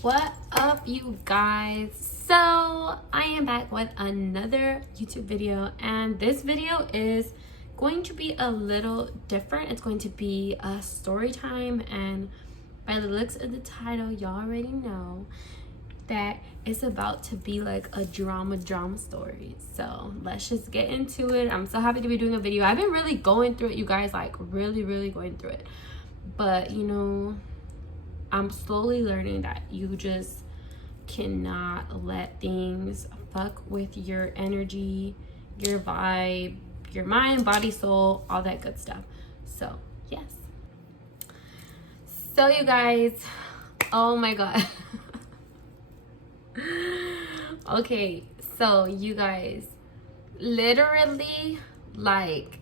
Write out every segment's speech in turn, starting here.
What up, you guys? So I am back with another YouTube video, and this video is going to be a little different. It's going to be a story time, and by the looks of the title, y'all already know that it's about to be like a drama story. So let's just get into it. I'm so happy to be doing a video. I've been really going through it, you guys, like really going through it, but you know, I'm slowly learning that you just cannot let things fuck with your energy, your vibe, your mind, body, soul, all that good stuff. So yes. So you guys, oh my god. Okay, so you guys, literally, like,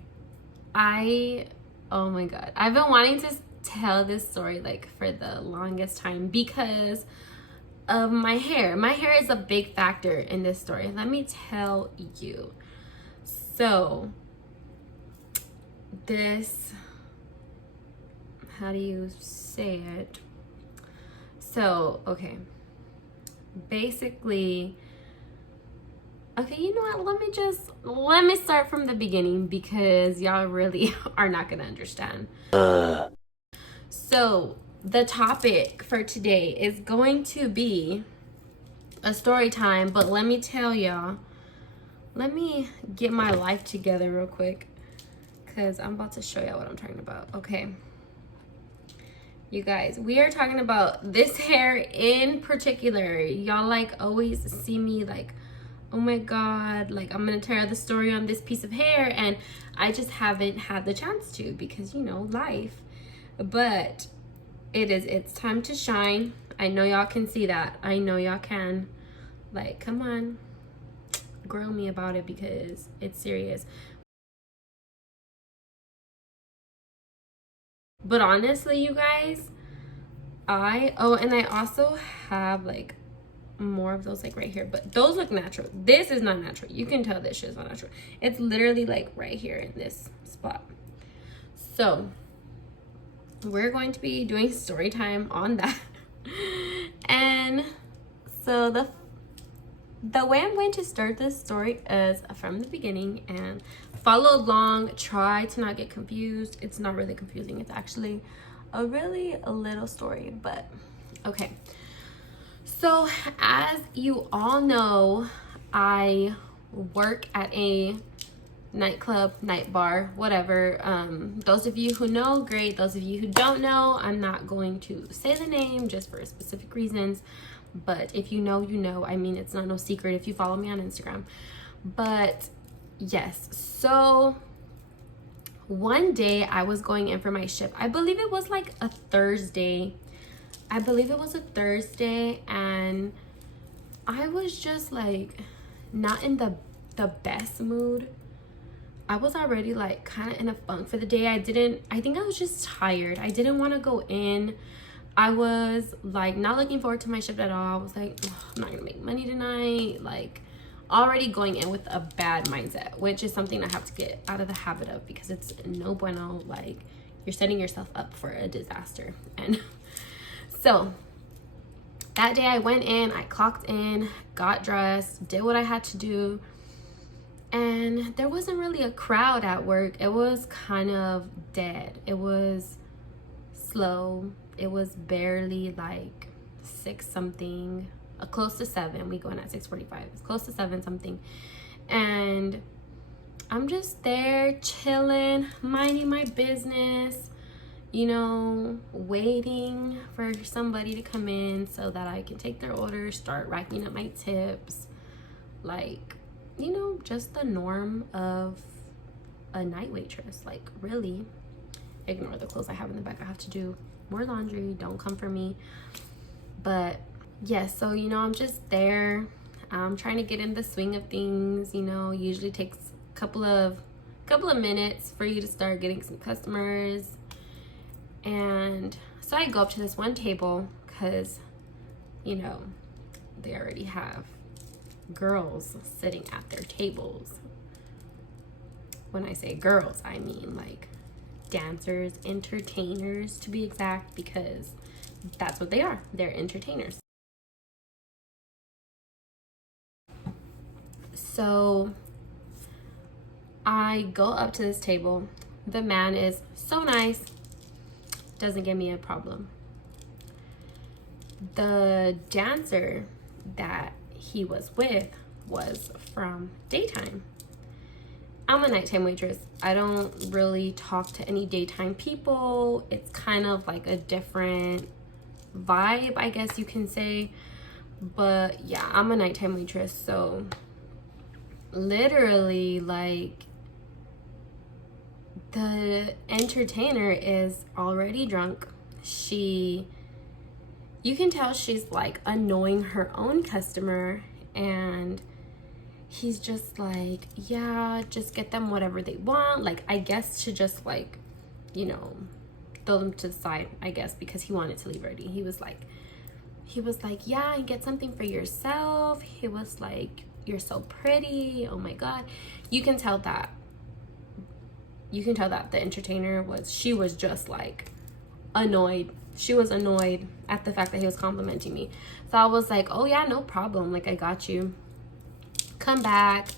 oh my god, I've been wanting to tell this story like for the longest time because of my hair. My hair is a big factor in this story. Let me tell you. So this, how do you say it? So okay, basically, okay, you know what, let me start from the beginning because y'all really are not gonna understand. So the topic for today is going to be a story time, but let me tell y'all, let me get my life together real quick because I'm about to show y'all what I'm talking about. Okay, you guys, we are talking about this hair in particular. Y'all like always see me like, oh my god, like I'm gonna tell the story on this piece of hair, and I just haven't had the chance to because, you know, life. But it's time to shine. I know y'all can see that. I know y'all can. Like, come on, grill me about it because it's serious. But honestly, you guys, and I also have like more of those like right here, but those look natural. This is not natural. You can tell this shit is not natural. It's literally like right here in this spot. So we're going to be doing story time on that. And so the way I'm going to start this story is from the beginning, and follow along. Try to not get confused. It's not really confusing. It's actually a little story, but okay. So as you all know, I work at a nightclub, night bar, whatever. Those of you who know, great. Those of you who don't know, I'm not going to say the name just for specific reasons, but if you know, you know. I mean, it's not no secret if you follow me on Instagram. But yes, so one day I was going in for my shift. I believe it was like a Thursday. And I was just like not in the best mood. I was already like kind of in a funk for the day. I think I was just tired. I didn't want to go in. I was like not looking forward to my shift at all. I was like, I'm not gonna make money tonight. Like, already going in with a bad mindset, which is something I have to get out of the habit of because it's no bueno. Like, you're setting yourself up for a disaster. And so that day I went in, I clocked in, got dressed, did what I had to do. And there wasn't really a crowd at work. It was kind of dead. It was slow. It was barely like 6 something, close to 7. We go in at 6:45. It's close to 7 something. And I'm just there chilling, minding my business, you know, waiting for somebody to come in so that I can take their orders, start racking up my tips. Like, you know, just the norm of a night waitress. Like, really, ignore the clothes I have in the back. I have to do more laundry. Don't come for me. But yes, so, you know, I'm just there. I'm trying to get in the swing of things. You know, usually takes a couple of minutes for you to start getting some customers. And so I go up to this one table because, you know, they already have girls sitting at their tables. When I say girls, I mean like dancers, entertainers to be exact, because that's what they are. They're entertainers. So I go up to this table. The man is so nice, doesn't give me a problem. The dancer that he was with was from daytime. I'm a nighttime waitress. I don't really talk to any daytime people. It's kind of like a different vibe, I guess you can say. But yeah, I'm a nighttime waitress. So literally, like, the entertainer is already drunk. You can tell she's like annoying her own customer, and he's just like, yeah, just get them whatever they want. Like, I guess to just like, you know, throw them to the side, I guess, because he wanted to leave already. He was like, yeah, and get something for yourself. He was like, you're so pretty. Oh my God. You can tell that the entertainer she was just like annoyed. She was annoyed at the fact that he was complimenting me. So I was like, oh yeah, no problem. Like, I got you. Come back.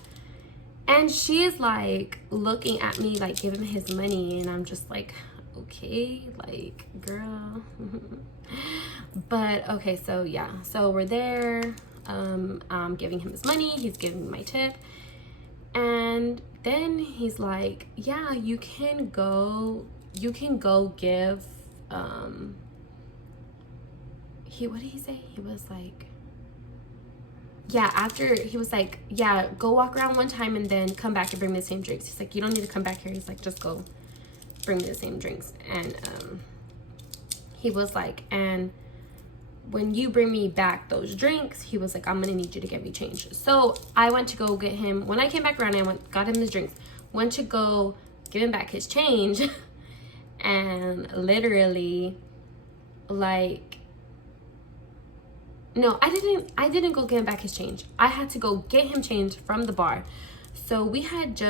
And she is like looking at me, like giving him his money. And I'm just like, okay, like, girl. But okay, so yeah. So we're there. I'm giving him his money. He's giving me my tip. And then he's like, yeah, you can go give, what did he say? He was like, yeah, after, he was like, yeah, go walk around one time and then come back and bring me the same drinks. He's like, you don't need to come back here. He's like, just go bring me the same drinks. And he was like, and when you bring me back those drinks, he was like, I'm gonna need you to get me change. So I went to go get him. When I came back around, got him his drinks, went to go give him back his change. And literally, like, no, I didn't go get him back his change. I had to go get him change from the bar. So we had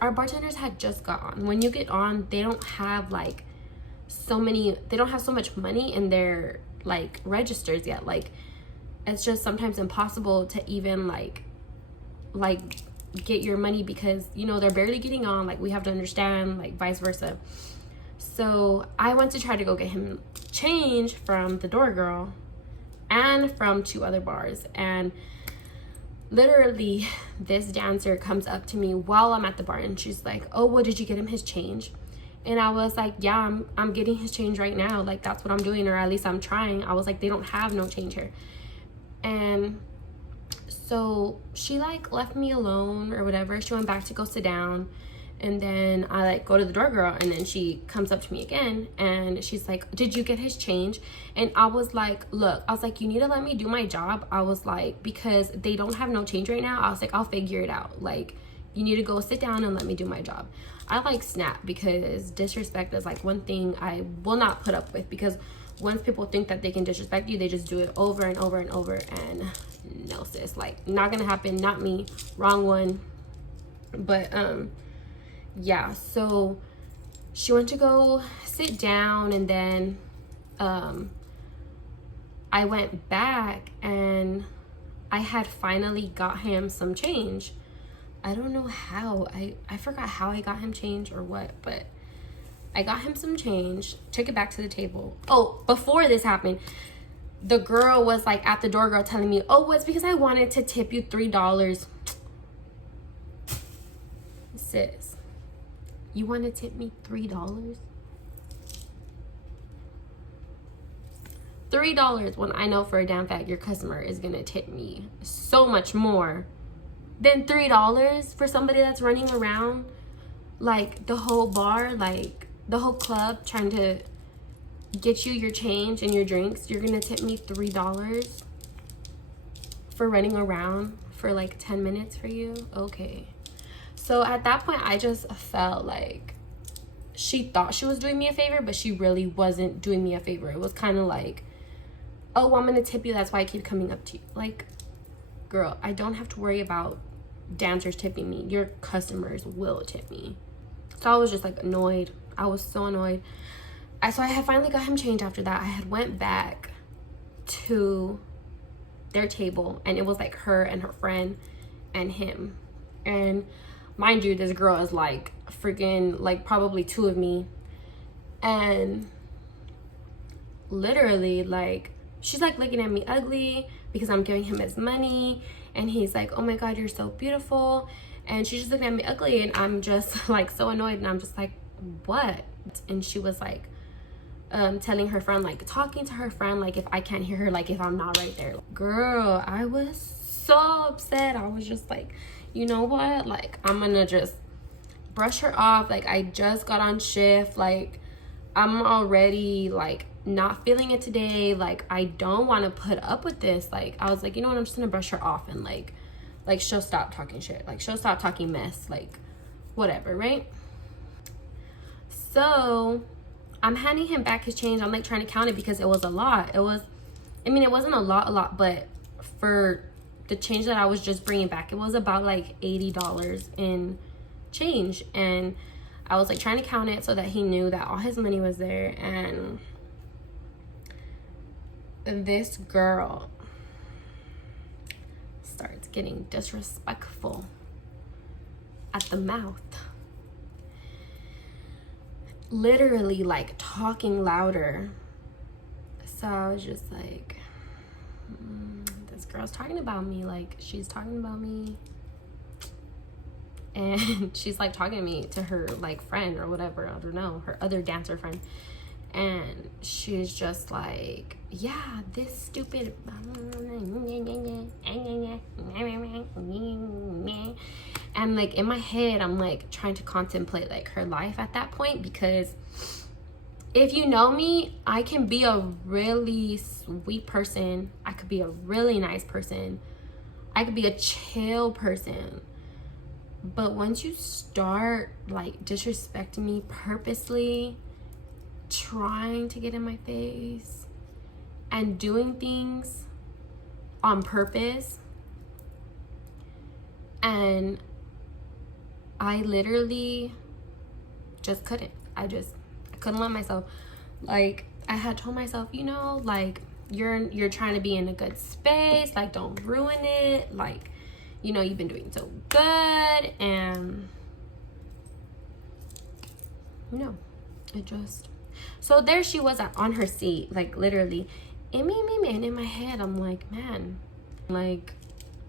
our bartenders had just got on. When you get on, they don't have like they don't have so much money in their like registers yet. Like, it's just sometimes impossible to even like get your money, because, you know, they're barely getting on. Like, we have to understand, like, vice versa. So I went to try to go get him change from the door girl and from 2 other bars. And literally, this dancer comes up to me while I'm at the bar, and she's like, oh, well, did you get him his change? And I was like, yeah, I'm getting his change right now. Like, that's what I'm doing, or at least I'm trying. I was like, they don't have no change here. And so she like left me alone or whatever. She went back to go sit down. And then I like go to the door girl, and then she comes up to me again, and she's like, did you get his change? And I was like, look, I was like, you need to let me do my job. I was like, because they don't have no change right now. I was like, I'll figure it out. Like, you need to go sit down and let me do my job. I like snap, because disrespect is like one thing I will not put up with, because once people think that they can disrespect you, they just do it over and over and over. And no, sis, like, not gonna happen. Not me. Wrong one. But yeah, so she went to go sit down, and then I went back, and I had finally got him some change. I don't know how. I forgot how I got him change or what, but I got him some change, took it back to the table. Oh, before this happened, the girl was like at the door girl telling me, oh, it's because I wanted to tip you $3. Sis, you want to tip me $3? $3 when I know for a damn fact your customer is gonna tip me so much more than $3 for somebody that's running around like the whole bar, like the whole club, trying to get you your change and your drinks. You're gonna tip me $3 for running around for like 10 minutes for you? Okay. So at that point, I just felt like she thought she was doing me a favor, but she really wasn't doing me a favor. It was kind of like, oh, I'm gonna tip you, that's why I keep coming up to you. Like, girl, I don't have to worry about dancers tipping me. Your customers will tip me. So I was just like annoyed. I was so annoyed. So I had finally got him change after that. I had went back to their table, and it was like her and her friend and him. And mind you, this girl is like freaking like probably 2 of me. And literally, like, she's like looking at me ugly because I'm giving him his money, and he's like, oh my god, you're so beautiful. And she's just looking at me ugly, and I'm just like so annoyed, and I'm just like, what? And she was like telling her friend, like talking to her friend, like if I can't hear her, like if I'm not right there. Girl, I was so upset. I was just like, you know what, like I'm gonna just brush her off. Like I just got on shift, like I'm already like not feeling it today. Like I don't want to put up with this. Like I was like, you know what, I'm just gonna brush her off, and like she'll stop talking shit, like she'll stop talking mess, like whatever, right? So I'm handing him back his change. I'm like trying to count it because it was a lot. It wasn't a lot, but for the change that I was just bringing back, it was about like $80 in change. And I was like trying to count it so that he knew that all his money was there. And this girl starts getting disrespectful at the mouth, literally like talking louder. So I was just like, this girl's talking about me, like she's talking about me. And she's like talking to me, to her like friend or whatever, I don't know, her other dancer friend. And she's just like, yeah, this stupid. And like in my head, I'm like trying to contemplate like her life at that point, because if you know me, I can be a really sweet person. I could be a really nice person. I could be a chill person. But once you start like disrespecting me purposely, trying to get in my face, and doing things on purpose, and I literally just couldn't. I couldn't let myself. Like I had told myself, you know, like you're trying to be in a good space, like don't ruin it, like, you know, you've been doing so good. And no, it just, so there she was on her seat, like literally, and in my head I'm like, man, like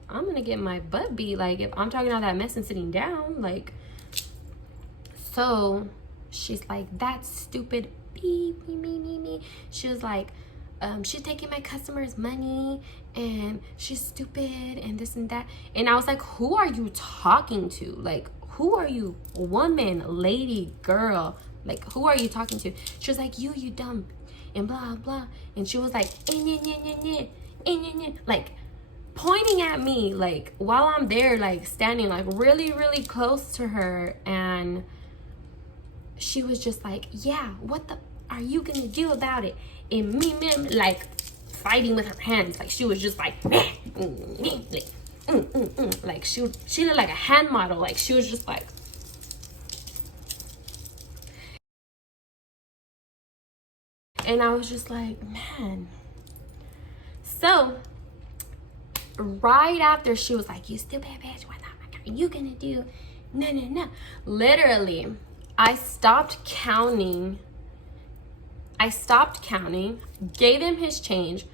I'm gonna get my butt beat, like if I'm talking all that mess and sitting down, like. So she's like, that's stupid, me. She was like, she's taking my customers' money, and she's stupid, and this and that. And I was like, who are you talking to? Like, who are you? Woman, lady, girl, like who are you talking to? She was like, you dumb, and blah blah. And she was like, like pointing at me, like while I'm there, like standing like really close to her. And she was just like, yeah, what the are you gonna do about it? And me, like fighting with her hands, like she was just like, like she looked like a hand model, like she was just like. And I was just like, man. So right after she was like, you stupid bitch, what the fuck are you gonna do? No. Literally, I stopped counting, gave him his change,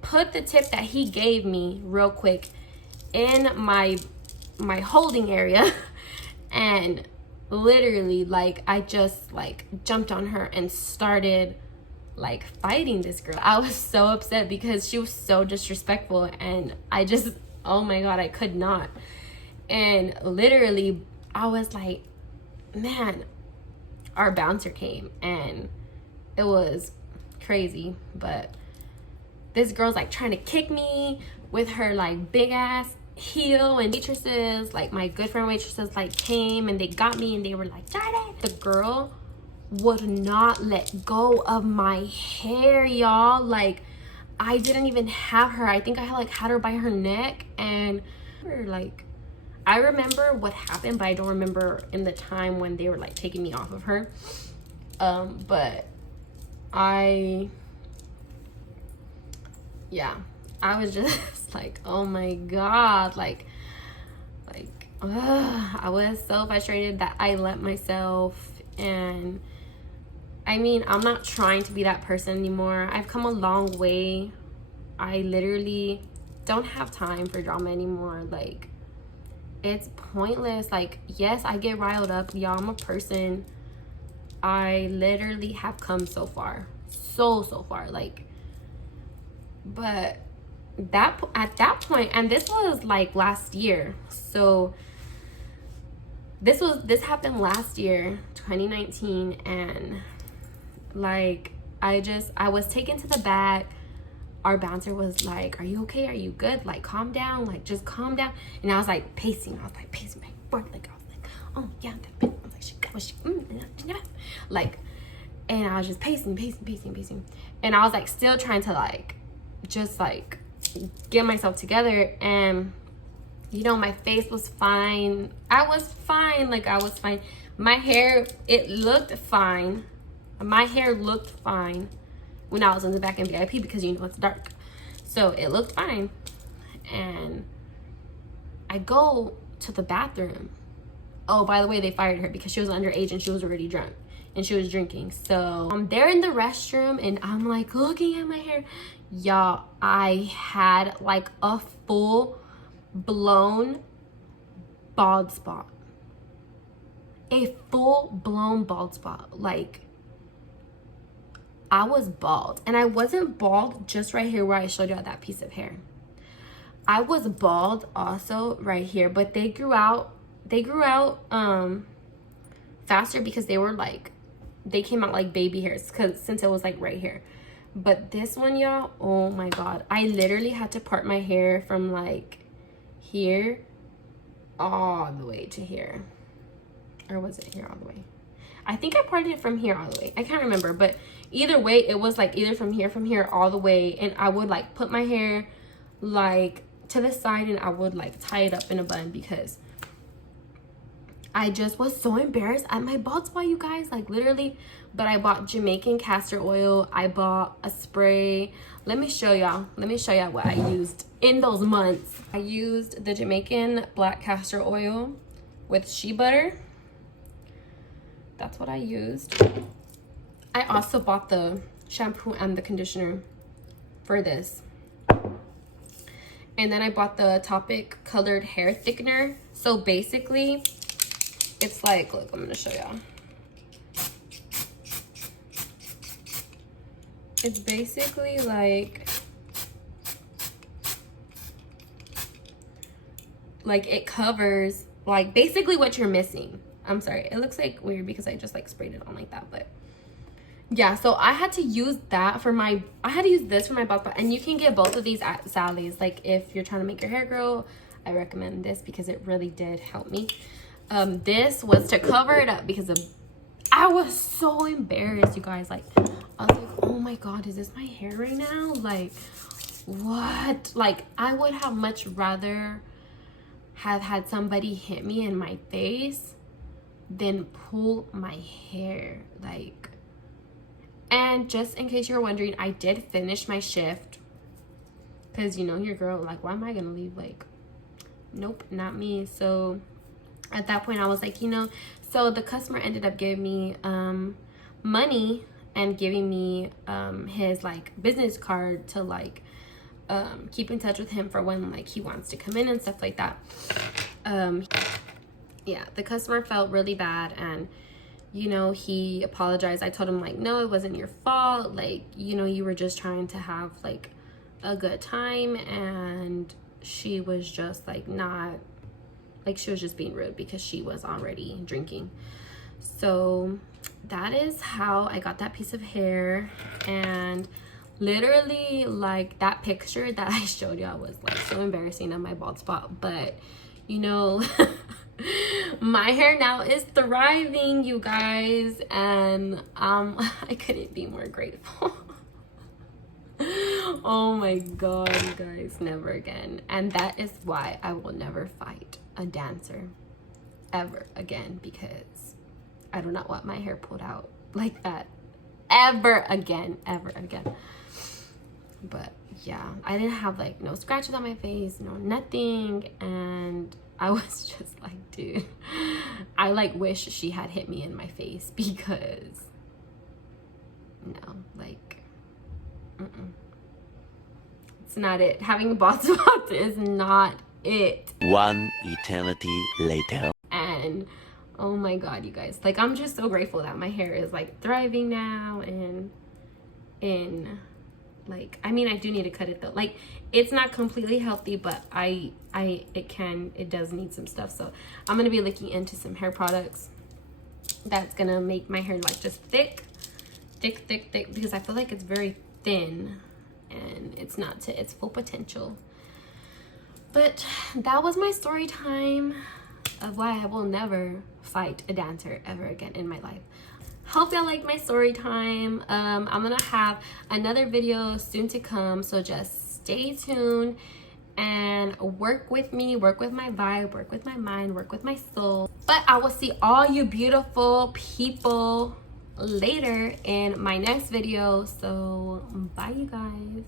put the tip that he gave me real quick in my holding area, and literally, like, I just like jumped on her and started like fighting this girl. I was so upset because she was so disrespectful, and I just, oh my god, I could not. And literally I was like, man, our bouncer came, and it was crazy. But this girl's like trying to kick me with her like big ass heel, and waitresses, like my good friend waitresses, like came and they got me, and they were like, Jordan. The girl would not let go of my hair, y'all. Like I didn't even have her. I think I had her by her neck. And like I remember what happened, but I don't remember in the time when they were like taking me off of her. But I was just like, oh my god, like I was so frustrated that I let myself. And I mean, I'm not trying to be that person anymore. I've come a long way. I literally don't have time for drama anymore. Like, it's pointless. Like, yes, I get riled up, y'all. I'm a person. I literally have come so far, so far. Like, but that at that point, and this was like last year, so this happened last year, 2019. And like, I was taken to the back. Our bouncer was like, are you okay? Are you good? Like, calm down. Like, just calm down. And I was like pacing back and forth. Like, I was like, oh yeah, I was like, she got what she like, and I was just pacing. And I was like still trying to like just like get myself together. And you know, my face was fine. I was fine. Like, I was fine. My hair, it looked fine. My hair looked fine when I was in the back in VIP, because you know it's dark, so it looked fine. And I go to the bathroom. Oh, by the way, they fired her because she was underage and she was already drunk and she was drinking. So I'm there in the restroom and I'm like looking at my hair. Y'all, I had like a full blown bald spot. A full blown bald spot. Like, I was bald, and I wasn't bald just right here where I showed you that piece of hair. I was bald also right here, but they grew out faster because they came out like baby hairs, since it was like right here. But this one, y'all, oh my god, I literally had to part my hair from like here all the way to here. Or was it here all the way? I think I parted it from here all the way. I can't remember, but either way, it was like either from here all the way. And I would like put my hair like to the side and I would like tie it up in a bun because I just was so embarrassed at my bald spot, you guys, like literally. But I bought Jamaican castor oil. I bought a spray. Let me show y'all what I used in those months. I used the Jamaican black castor oil with shea butter. That's what I used. I also bought the shampoo and the conditioner for this. And then I bought the Topic colored hair thickener. So basically, it's like, look, I'm gonna show y'all. It's basically like it covers like basically what you're missing. I'm sorry, it looks like weird because I just like sprayed it on like that, but yeah. So I had to use this for my bald spot, and you can get both of these at Sally's. Like, if you're trying to make your hair grow, I recommend this because it really did help me. This was to cover it up because I was so embarrassed, you guys. Like, I was like, oh my god, is this my hair right now? Like, what? Like, I would have much rather have had somebody hit me in my face than pull my hair. Like, and just in case you're wondering, I did finish my shift because, you know, your girl, like, why am I gonna leave? Like, nope, not me. So at that point I was like, you know, so the customer ended up giving me money and giving me his like business card to like keep in touch with him for when like he wants to come in and stuff like that. Yeah, the customer felt really bad, and you know, he apologized. I told him like, no, it wasn't your fault. Like, you know, you were just trying to have like a good time, and she was just like not, like, she was just being rude because she was already drinking. So that is how I got that piece of hair. And literally, like, that picture that I showed y'all was like so embarrassing of my bald spot, but you know, my hair now is thriving, you guys, and I couldn't be more grateful. Oh my god, you guys, never again. And that is why I will never fight a dancer ever again, because I do not want my hair pulled out like that ever again. But yeah, I didn't have like no scratches on my face, no nothing, and I was just like, dude, I like wish she had hit me in my face, because no, like, it's not it. Having a bald spot is not it. One eternity later. And oh my god, you guys, like, I'm just so grateful that my hair is like thriving now. And like, I mean, I do need to cut it though. Like, it's not completely healthy, but it does need some stuff. So I'm gonna be looking into some hair products that's gonna make my hair like just thick, because I feel like it's very thin and it's not to its full potential. But that was my story time of why I will never fight a dancer ever again in my life. Hope y'all like my story time. I'm gonna have another video soon to come, so just stay tuned and work with me, work with my vibe, work with my mind, work with my soul. But I will see all you beautiful people later in my next video. So bye, you guys.